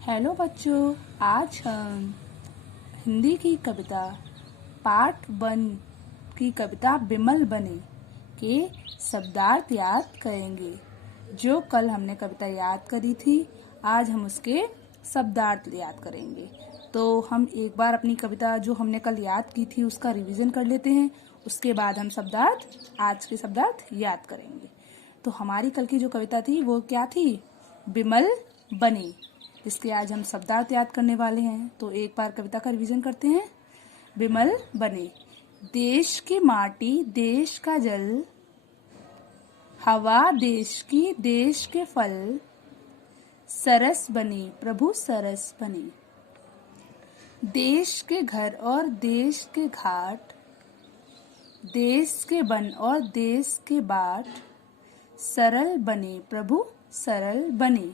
Hello बच्चों, आज हम हिंदी की कविता पार्ट 1 की कविता बिमल बने के शब्दार्थ याद करेंगे। जो कल हमने कविता याद करी थी, आज हम उसके शब्दार्थ याद करेंगे। तो हम एक बार अपनी कविता जो हमने कल याद की थी उसका रिवीजन कर लेते हैं। उसके बाद हम आज के शब्दार्थ याद करेंगे। तो हमारी कल की जो कविता थी वो क्या थी? बिमल बने, जिसके आज हम शब्दार्थ याद करने वाले हैं। तो एक बार कविता का रिवीजन करते हैं। बिमल बने, देश की माटी देश का जल, हवा देश की देश के फल, सरस बने प्रभु सरस बने, देश के घर और देश के घाट, देश के वन और देश के बाट, सरल बने प्रभु सरल बने,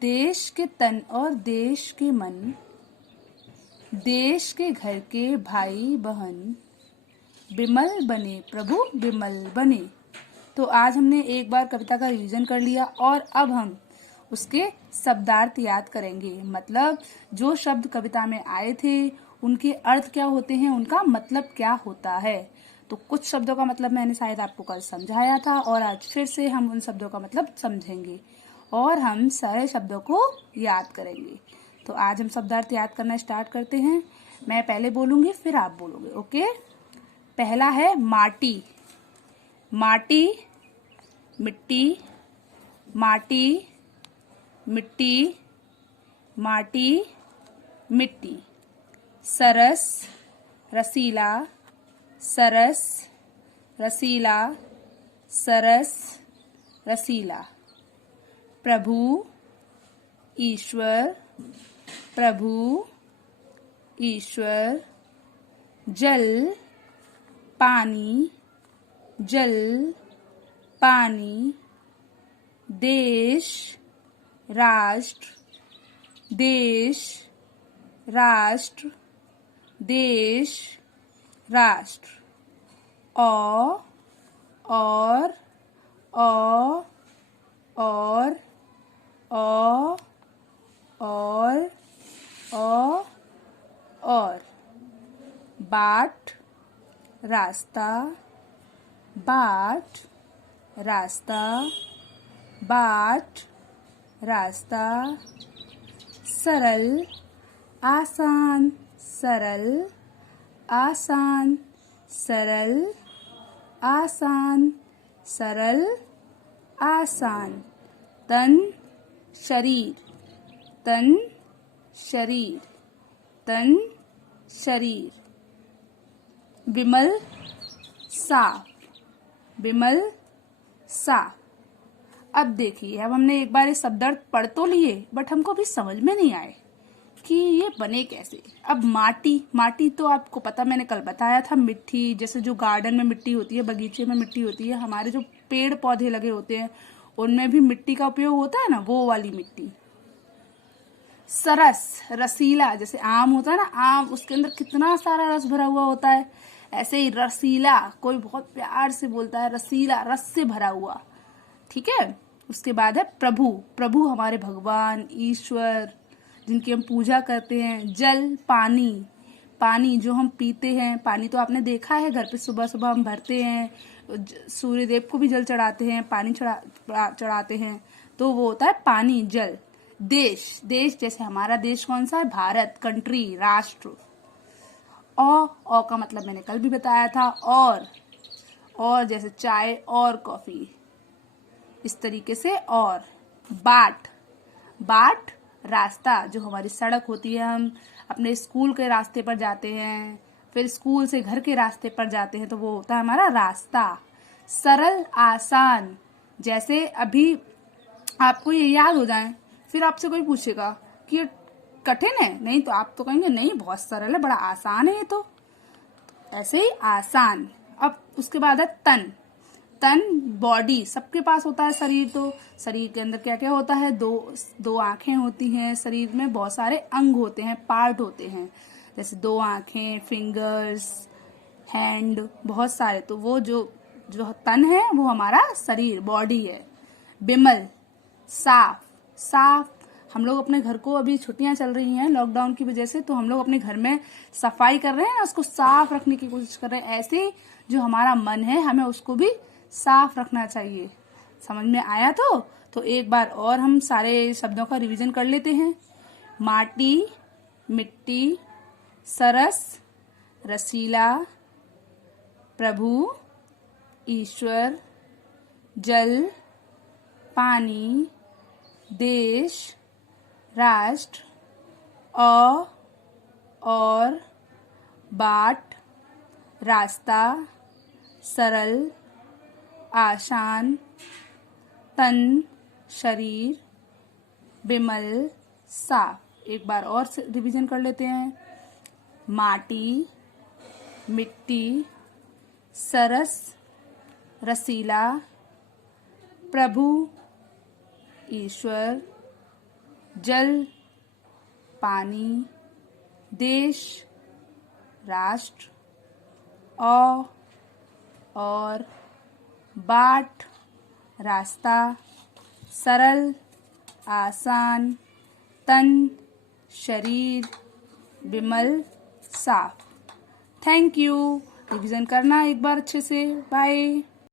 देश के तन और देश के मन, देश के घर के भाई बहन, बिमल बने प्रभु बिमल बने। तो आज हमने एक बार कविता का रिवीजन कर लिया और अब हम उसके शब्दार्थ याद करेंगे। मतलब जो शब्द कविता में आए थे उनके अर्थ क्या होते हैं, उनका मतलब क्या होता है। तो कुछ शब्दों का मतलब मैंने शायद आपको कल समझाया था और आज फिर से हम उन शब्दों का मतलब समझेंगे और हम सारे शब्दों को याद करेंगे। तो आज हम शब्दार्थ याद करना स्टार्ट करते हैं। मैं पहले बोलूंगी फिर आप बोलोगे, ओके? पहला है माटी। माटी, मिट्टी, माटी, मिट्टी, माटी, मिट्टी। सरस, रसीला, सरस, रसीला, सरस, रसीला। प्रभु, ईश्वर, प्रभु, ईश्वर। जल, पानी, जल, पानी। देश, राष्ट्र, देश, राष्ट्र, देश, राष्ट्र। और, और, और। बाट, रास्ता, बाट, रास्ता, बाट, रास्ता। सरल, आसान, सरल, आसान, सरल, आसान, सरल, आसान। तन, शरीर, तन, शरीर, तन, शरीर। बिमल, साफ, बिमल, साफ। अब देखिए, अब हमने एक बार ये शब्दार्थ पढ़ तो लिए बट हमको अभी समझ में नहीं आए कि ये बने कैसे। अब माटी, माटी तो आपको पता, मैंने कल बताया था, मिट्टी। जैसे जो गार्डन में मिट्टी होती है, बगीचे में मिट्टी होती है, हमारे जो पेड़ पौधे लगे होते हैं उनमें भी मिट्टी का उपयोग होता है ना, वो वाली मिट्टी। सरस, रसीला, जैसे आम होता है ना, आम, उसके अंदर कितना सारा रस भरा हुआ होता है। ऐसे ही रसीला, कोई बहुत प्यार से बोलता है रसीला, रस से भरा हुआ। ठीक है। उसके बाद है प्रभु। प्रभु हमारे भगवान, ईश्वर, जिनकी हम पूजा करते हैं। जल, पानी, पानी जो हम पीते हैं। पानी तो आपने देखा है, घर पे सुबह सुबह हम भरते हैं, सूर्य देव को भी जल चढ़ाते हैं, पानी चढ़ाते हैं, तो वो होता है पानी, जल। देश, देश जैसे हमारा देश कौन सा है? भारत, कंट्री, राष्ट्र। औ का मतलब मैंने कल भी बताया था। और जैसे चाय और कॉफी, इस तरीके से। और बाट, बाट रास्ता, जो हमारी सड़क होती है, हम अपने स्कूल के रास्ते पर जाते हैं, फिर स्कूल से घर के रास्ते पर जाते हैं, तो वो होता है हमारा रास्ता। सरल, आसान, जैसे अभी आपको ये याद हो जाए, फिर आपसे कोई पूछेगा कि ये कठिन है, नहीं तो आप तो कहेंगे नहीं बहुत सरल है, बड़ा आसान है ये तो। ऐसे ही आसान। अब उसके बाद है तन। तन, बॉडी, सबके पास होता है शरीर। तो शरीर के अंदर क्या क्या होता है? दो आंखें होती हैं। शरीर में बहुत सारे अंग होते हैं, पार्ट होते हैं, जैसे 2 आंखें, फिंगर्स, हैंड, बहुत सारे। तो वो जो तन है वो हमारा शरीर, बॉडी है। बिमल, साफ, साफ हम लोग अपने घर को, अभी छुट्टियां चल रही हैं लॉकडाउन की वजह से, तो हम लोग अपने घर में सफाई कर रहे हैं ना, उसको साफ रखने की कोशिश कर रहे हैं। ऐसे ही जो हमारा मन है हमें उसको भी साफ रखना चाहिए। समझ में आया? तो एक बार और हम सारे शब्दों का रिवीजन कर लेते हैं। माटी, मिट्टी, सरस, रसीला, प्रभु, ईश्वर, जल, पानी, देश, राष्ट्र, और, बाट, रास्ता, सरल, आसान, तन, शरीर, विमल, साफ। एक बार और रिवीजन कर लेते हैं। माटी, मिट्टी, सरस, रसीला, प्रभु, ईश्वर, जल, पानी, देश, राष्ट्र, और, बाट, रास्ता, सरल, आसान, तन, शरीर, विमल, साफ। Thank you. रिवीजन करना एक बार अच्छे से। बाय।